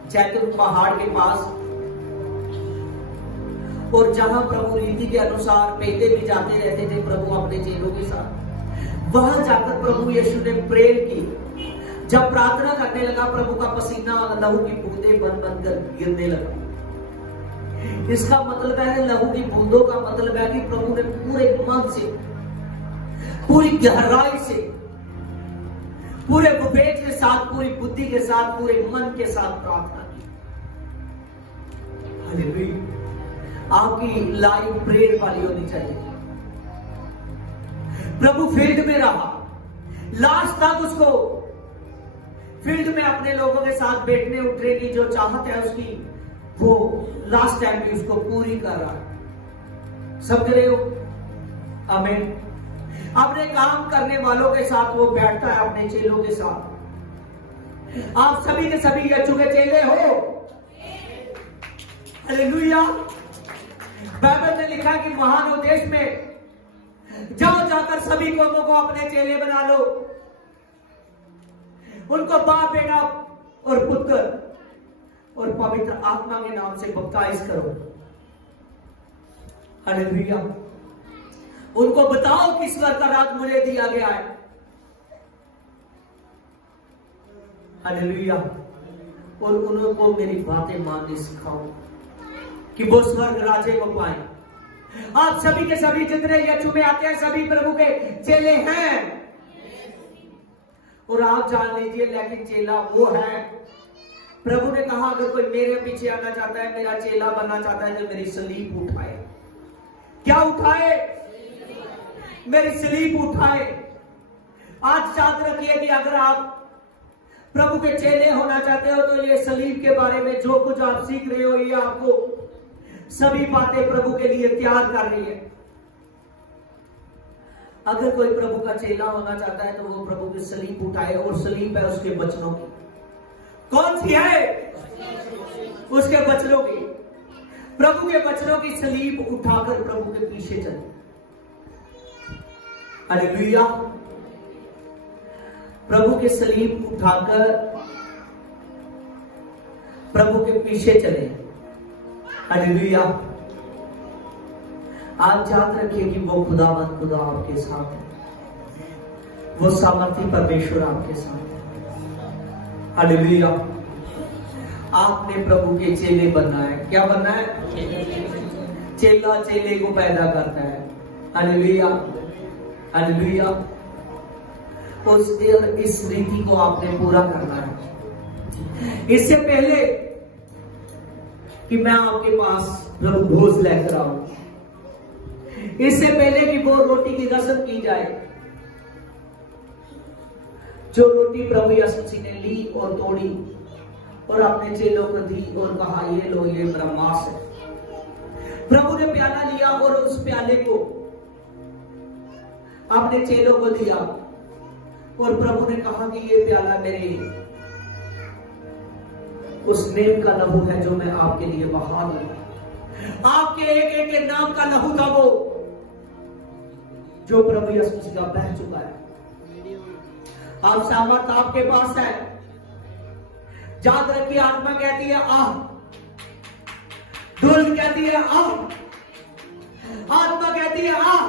जैतून पहाड़ के पास, और जहां प्रभु रीति के अनुसार पहले भी जाते रहते थे प्रभु अपने चेलों के साथ, वहां जाकर प्रभु यीशु ने प्रेयर की। जब प्रार्थना करने लगा, प्रभु का पसीना लहू की बूंदें बन बनकर गिरने लगा। इसका मतलब है, लहू की बूंदों का मतलब है कि प्रभु ने पूरे मन से, पूरी गहराई से, पूरे विवेक के साथ, पूरी बुद्धि के साथ, पूरे मन के साथ प्रार्थना की। हालेलुया। आपकी लाइफ प्रेयर वाली होनी चाहिए। प्रभु फील्ड में रहा, लास्ट तक उसको फील्ड में अपने लोगों के साथ बैठने उठने की जो चाहत है उसकी, वो लास्ट टाइम भी उसको पूरी कर रहा है। समझ रहे हो? आमीन। अपने काम करने वालों के साथ वो बैठता है, अपने चेलों के साथ। आप सभी के सभी यीशु के चेले हो। हालेलुया। बाइबल में लिखा कि महान उद्देश्य में जाओ, जाकर सभी कौमों को अपने चेले बना लो, उनको बाप, बेटा और पुत्र और पवित्र आत्मा के नाम से बपतिस्म करो। हालेलुया। उनको बताओ किस स्वर का राज मुझे दिया गया है। हालेलुया। और उनको मेरी बातें माननी सिखाओ कि वो स्वर्ग राज्य को पाए। आप सभी के सभी जितने यीशु में आते हैं, सभी प्रभु के चेले हैं। और आप जान लीजिए, लेकिन चेला वो है, प्रभु ने कहा अगर कोई मेरे पीछे आना चाहता है, मेरा चेला बनना चाहता है, तो मेरी सलीब उठाए। क्या उठाए? मेरी सलीब उठाए। आज याद रखिए कि अगर आप प्रभु के चेले होना चाहते हो, तो ये सलीब के बारे में जो कुछ आप सीख रहे हो, ये आपको सभी बातें प्रभु के लिए तैयार कर रही है। अगर कोई प्रभु का चेला होना चाहता है, तो वो प्रभु की सलीब उठाए। और सलीब है उसके वचनों की। कौन सी है? उसके वचनों की। प्रभु के वचनों की सलीब उठाकर प्रभु के पीछे चले। हालेलुया। प्रभु के सलीब उठाकर प्रभु के पीछे चले। हालेलुया। आप याद रखिए कि वो खुदा आपके साथ है, वो सामर्थी परमेश्वर आपके साथ है। हालेलुया। आपने प्रभु के चेले बनना है। क्या बनना है? चेला चेले को पैदा करता है। हालेलुया। हालेलुया। इस रीति को आपने पूरा करना है। इससे पहले कि मैं आपके पास प्रभु भोज लेकर आऊं, इससे पहले कि वो रोटी की रस्म की जाए, जो रोटी प्रभु यीशु मसीह ने ली और तोड़ी और अपने चेलों को दी और कहा, ये लो, ये मेरा मांस है। प्रभु ने प्याला लिया और उस प्याले को अपने चेलों को दिया और प्रभु ने कहा कि ये प्याला मेरे उस नेम का लहू है जो मैं आपके लिए बहा दूंगा। आपके एक एक के नाम का लहू था वो जो प्रभु यीशु मसीह का बह चुका है। आप सामर्थ आपके पास है। याद रखिए, आत्मा कहती है आह, दुल्हन कहती है आह, आत्मा कहती है आह,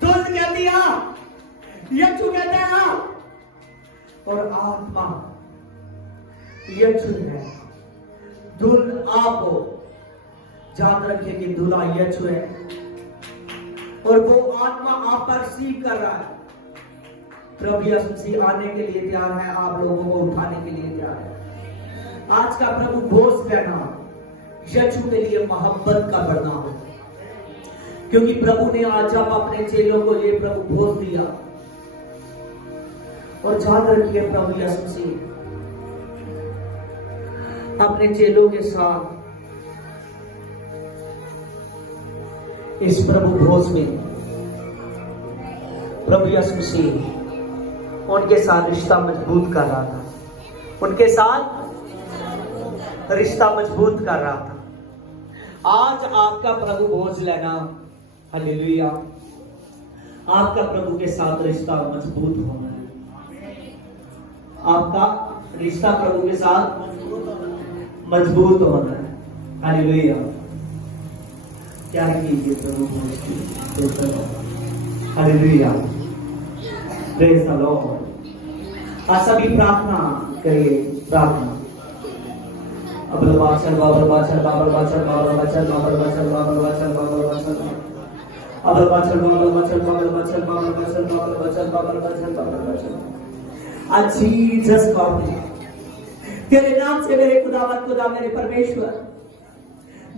दुल्हन कहती है आह, यीशु कहते हैं आह, और आत्मा यीशु है। दुल्हन आप हो। याद रखिए कि दूल्हा यीशु है और वो आत्मा आप पर रिसीव कर रहा है। प्रभु यीशु मसीह आने के लिए तैयार है, आप लोगों को उठाने के लिए तैयार है। आज का प्रभु भोज कहना यीशु के लिए मोहब्बत का बढ़ना हो, क्योंकि प्रभु ने आज जब अपने चेलों को ये प्रभु भोज दिया। और याद रखिए, प्रभु यीशु मसीह अपने चेलों के साथ इस प्रभु भोज में प्रभु यीशु मसीह उनके साथ रिश्ता मजबूत कर रहा था, उनके साथ रिश्ता मजबूत कर रहा था। आज आपका प्रभु भोज लेना, हालेलुया, आपका प्रभु के साथ रिश्ता मजबूत होना है। आपका रिश्ता प्रभु के साथ मजबूत होना है। हालेलुया। क्या कीजिए प्रभु हालेलुया, प्रेज द लॉर्ड। आज सभी प्रार्थना करिए, प्रार्थना। अबल बाचल बाबल बाचल बाबल बाचल बाबल बाचल बाबल बाचल बाबल बाचल बाबल बाचल अबल बाचल बाबल बाचल बाबल बाचल बाबल बाचल बाबल बाचल बाबल बाचल बाबल बाचल। आज जीसस गॉड, तेरे नाम से मेरे खुदावंद खुदा मेरे परमेश्वर,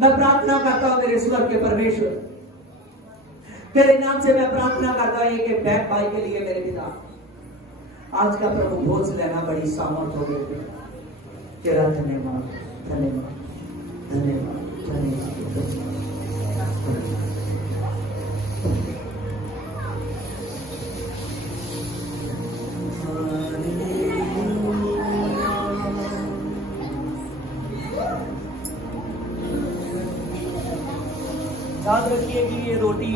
मैं प्रार्थना करता हूं मेरे स्वर्ग के परमेश्वर, तेरे नाम से मैं प्रार्थना करता हूं एक बैक भाई के लिए मेरे पिता। आज का प्रभु भोज लेना बड़ी सामर्थ हो गई। तेरा धन्यवाद धन्यवाद धन्यवाद धन्यवाद। याद रखिए कि ये रोटी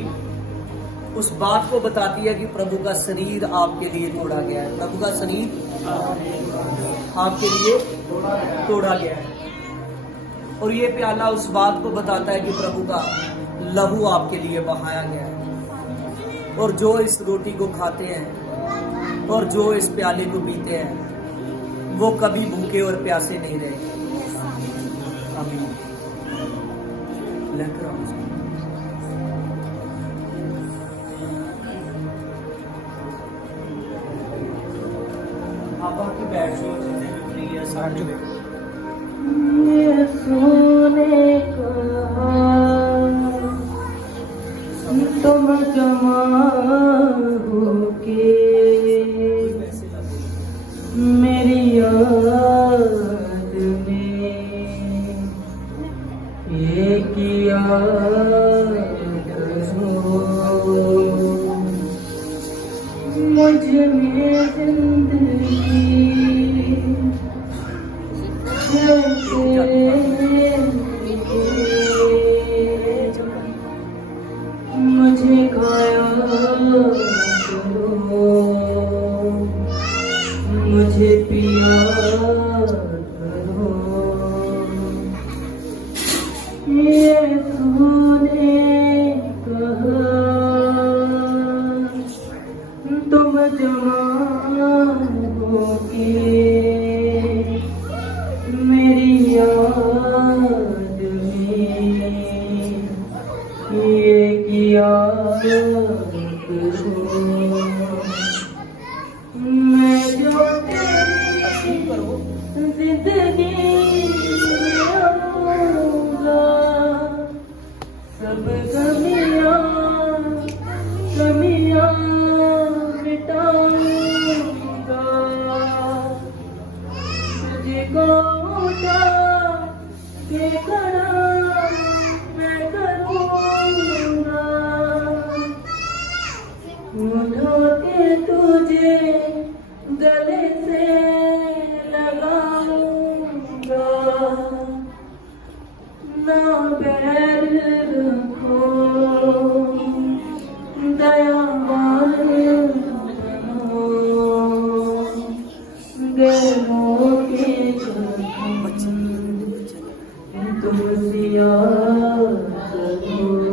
उस बात को बताती है कि प्रभु का शरीर आपके लिए तोड़ा गया है। प्रभु का शरीर आपके लिए तोड़ा गया है। और ये प्याला उस बात को बताता है कि प्रभु का लहू आपके लिए बहाया गया है। और जो इस रोटी को खाते हैं और जो इस प्याले को पीते हैं वो कभी भूखे और प्यासे नहीं रहे। आमीन। लेकर आओ। आप आपकी बैठ जो फ्री है साथ में सोने का तुम जमा होके मेरी याद में एक याद हो मुझ में जिंदगी मुझे खाया करो, मुझे पिया करो। ये तूने कहा तुम जमा होके मेरी याद में ये याद करो। मैं जो तेरी जिंदगी रहूंगा, सब कमियां कमियां मिटाऊंगा। तुझको उठा के खड़ा मैं करूंगा, उठा के तुझे गले से लगाऊंगा। ना बैर रखो दयावान बनो, गैरों के तुम सिया करो।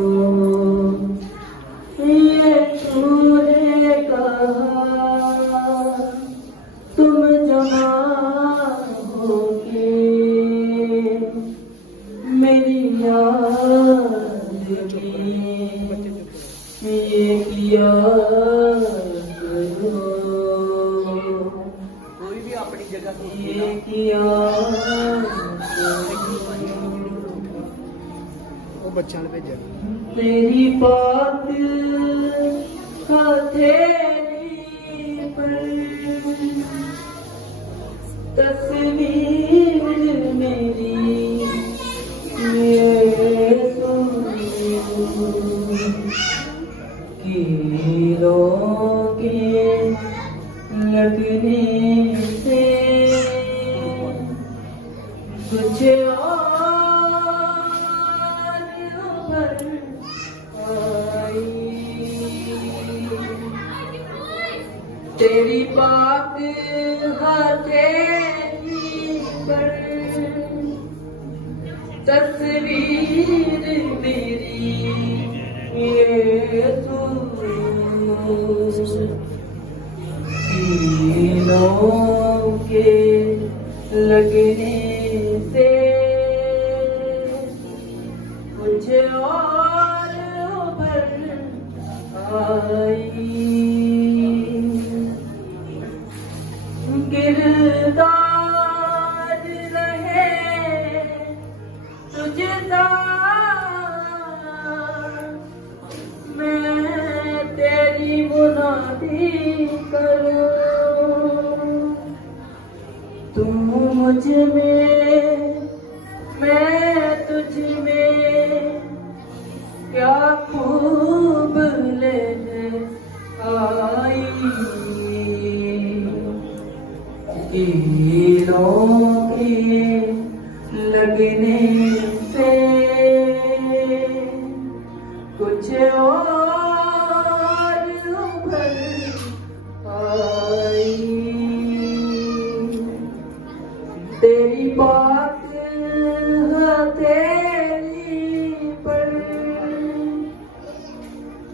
ये तूने कहा तुम जमा होके मेरी याद में ये किया करो। कोई भी अपनी जगह ये किया वो बच्चा ने भेजा तेरी बात हथेली पर तस्वीर मेरी कीलों के लगने से कुछ और उभर आई। तेरी बात हथेली पर तस्वीर मेरी यीशु कीलों के लगने से कुछ और उभर आई गिरदार रहे तुझसा मैं तेरी मुनादी करूं तू मुझ में मैं तुझ में क्या खूब ले आई कीलों के लगने से कुछ और उभर आई तेरी बात तेरी पर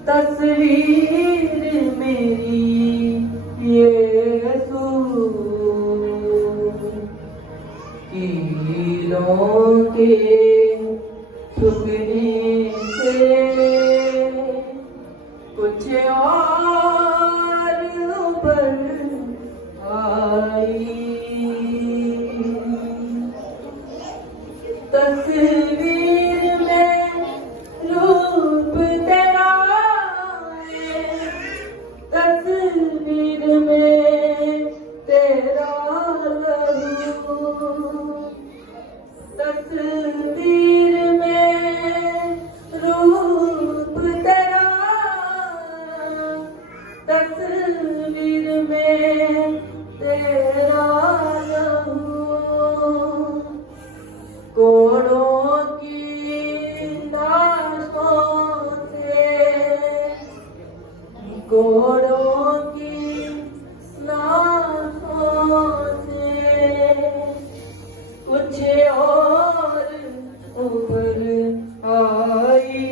तस्वीर मेरी यीशु कीलों के झुकने से कुछ और उभर आई तस्वीर में रूप तेरा है तस्वीर में तेरा लहू तस्वीर में रूप तेरा तस्वीर में तेरा लहू कोड़ों की लाशों से कोड़ों की लाशों से कुछ और उभर आई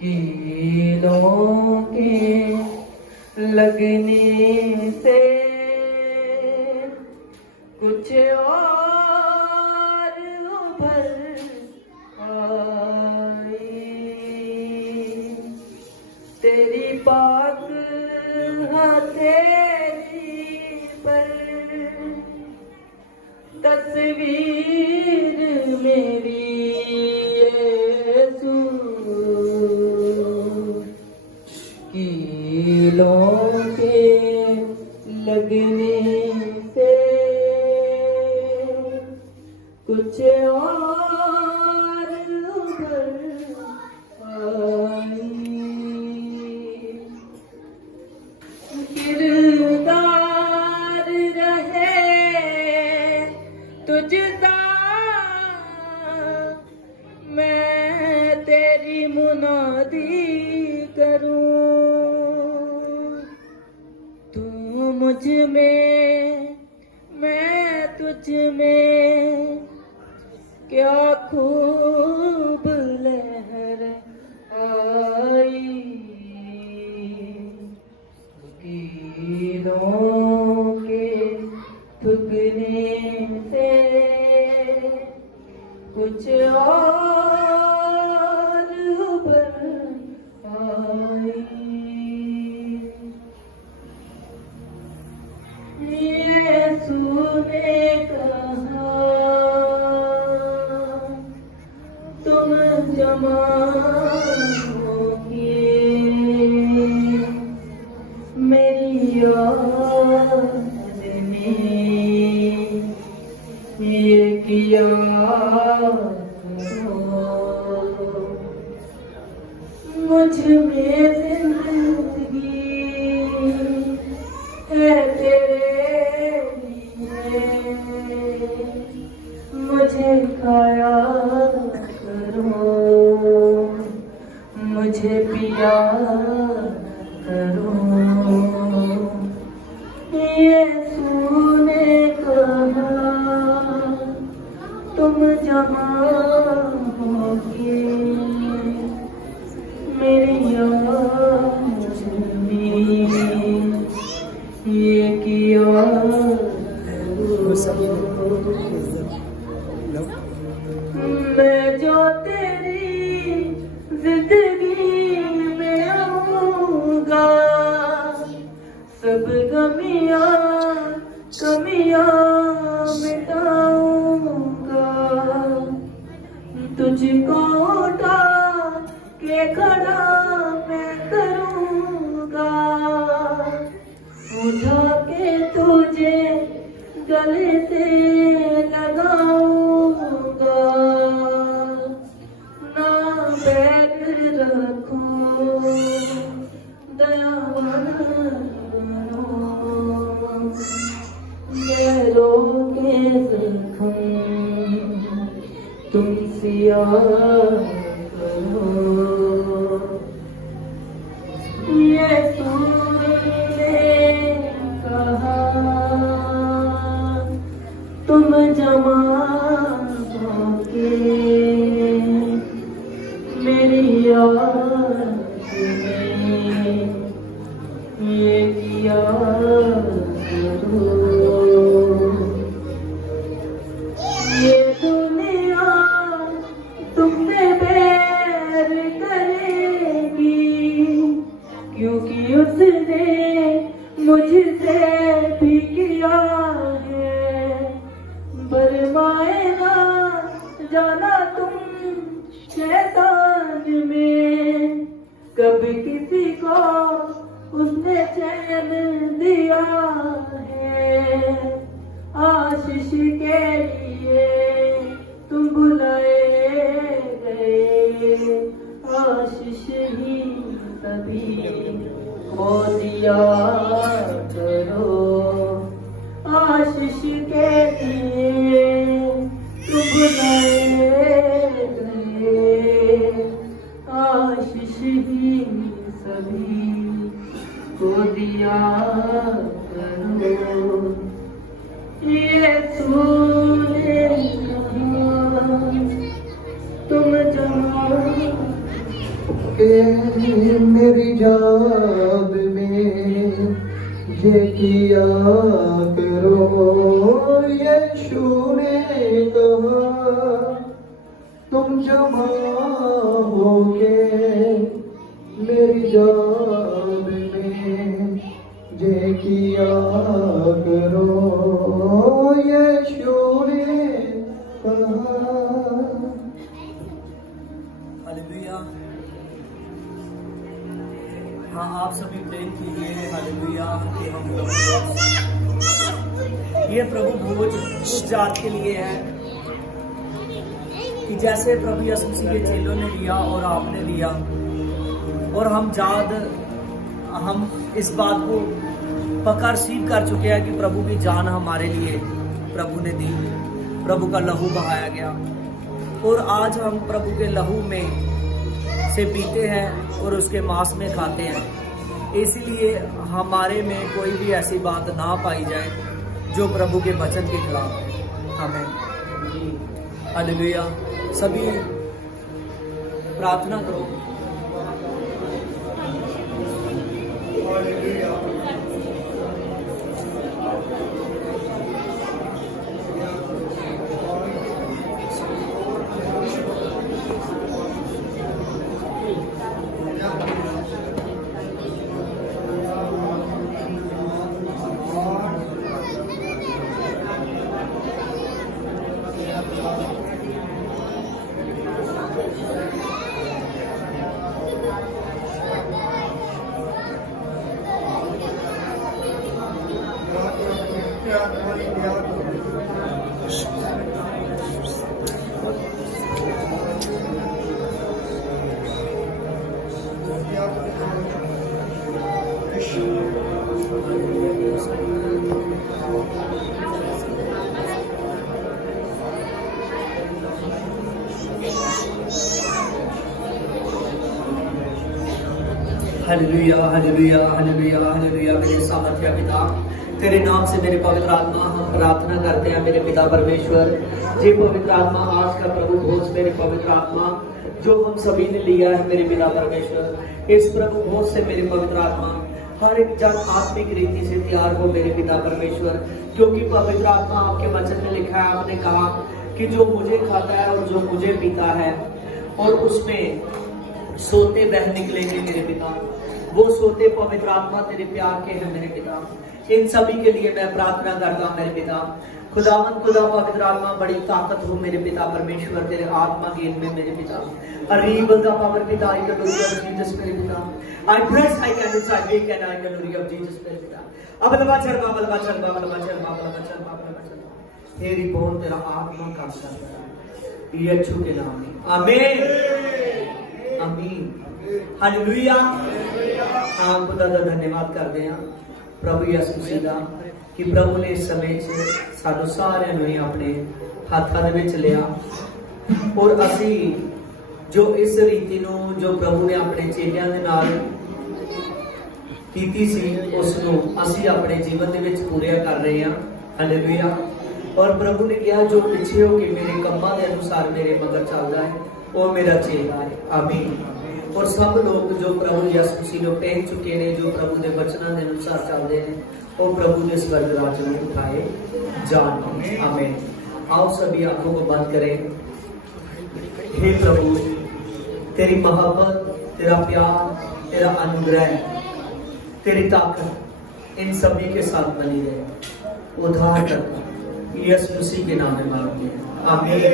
कीलों के लगने से कुछ और उभर आई तेरी पाक हथेली पर तस्वीर मेरी यीशु कीलों के लगने से कुछ और उभर आई किरदार रहे तुझसा मैं तेरी मुनादी करूं तू मुझ में मैं तुझ में क्या खूब लहर आई कीलों के झुकने से कुछ और उभर आई यीशु ने कहा तुम जमाओगे मेरी याद में ये किया मुझ में जिंदगी है तेरे लिए मुझे खाया करो मुझे पिया करो यीशु ने कहा तुम जमा किया मैं जो तेरी जिंदगी में आऊंगा, सब कमियां मिटाऊंगा, तुझको उठा के खड़ा मैं करूंगा, उठा के तुझे गले से लगाऊंगा, ना बैठ रखो दयावान गैरों के जख्म तुम सिया करो, ये तूने कहा तुम जमा होके मेरी याद में ये किया करो, ये दुनिया तुमसे बैर करेगी, क्योंकि उसने मुझसे भी किया है, बरमाएगा जाना तुम शैतान में, कभी किसी को उसने चैन दिया है, आशीष के लिए तुम बुलाए गए, आशीष ही तभी को दिया करो, आशीष के लिए तुम बुलाए गए, आशीष ही सभी को दिया करो, ये तूने कहा तुम जमा के मेरी याद में ये किया करो, यीशु ने कहा तुम जमा होके मेरी याद में ये किया करो, यीशु ने कहा। हालेलुया। हाँ, आप सभी प्रेम कीजिए हालेलुया कि हम ये प्रभु भोज उस जात के लिए है कि जैसे प्रभु यीशु मसीह के चेलों ने लिया और आपने लिया, और हम इस बात को पक्का रिसीव कर चुके हैं कि प्रभु की जान हमारे लिए प्रभु ने दी, प्रभु का लहू बहाया गया, और आज हम प्रभु के लहू में से पीते हैं और उसके मांस में खाते हैं। इसलिए हमारे में कोई भी ऐसी बात ना पाई जाए जो प्रभु के वचन के खिलाफ है। हमें हालेलुया। सभी प्रार्थना करो। Hallelujah hallelujah hallelujah hallelujah. मेरे सामर्थ्य पिता, तेरे नाम से मेरे पवित्र आत्मा हम प्रार्थना करते हैं मेरे पिता परमेश्वर। जी पवित्र आत्मा, आज का प्रभु भोज मेरे पवित्र आत्मा जो हम सभी ने लिया है मेरे पिता परमेश्वर, इस प्रभु भोज से मेरे पवित्र आत्मा हर एक जन आत्मिक रीति से तैयार हो मेरे पिता परमेश्वर, क्योंकि पवित्र आत्मा आपके वचन में लिखा है, आपने कहा कि जो मुझे खाता है और जो मुझे पीता है और उसमें सोते बह निकलेंगे मेरे पिता। वो सोते पवित्र आत्मा तेरे प्यार के हैं मेरे पिता। इन सभी के लिए मैं प्रार्थना करता हूँ मेरे पिता। खुदावन खुदा पवित्र आत्मा बड़ी ताकत हो मेरे पिता परमेश्वर, तेरे आत्मा के इनमें मेरे पिता। Arrival the power पिता, I can glory of Jesus मेरे पिता। I press, I can inside, we can I can glory of Jesus मेरे पिता। अब लबा चल तेरी बोल तेरा आत्मा का सर यीशु के नाम में, आमीन आमीन हालेलुया। हम खुदा का धन्यवाद करते हैं प्रभु यीशु मसीह का कि प्रभु ने इस समय से सानू सारिਆਂ ਨੂੰ अपने हाथों ਦੇ ਵਿੱਚ ਲਿਆ और ਅਸੀਂ जो इस रीति ਨੂੰ जो प्रभु ने अपने चेलिਆਂ ਦੇ ਨਾਲ ਕੀਤੀ ਸੀ ਉਸ ਨੂੰ ਅਸੀਂ ਆਪਣੇ ਜੀਵਨ ਦੇ ਵਿੱਚ ਪੂਰਾ ਕਰ ਰਹੇ ਹਾਂ। ਹਾਲੇਲੂਇਆ। और प्रभु ने कहा जो पीछे हो के मेरे कम्मा के अनुसार मेरे मगर चलता है वो मेरा चेला है, आमीन। और सब लोग जो प्रभु यीशु मसीह को पहन चुके हैं, जो प्रभु के वचनों के अनुसार चलते हैं, वो प्रभु के स्वर्ग राज्य में उठाए जान, आमीन। आओ सभी आंखों को बंद करें। हे प्रभु, तेरी मोहब्बत, तेरा प्यार, तेरा अनुग्रह, तेरी ताकत इन सभी के साथ बनी रहे। उद्धार करता यीशु मसीह के नाम में मांगते हैं, आमीन।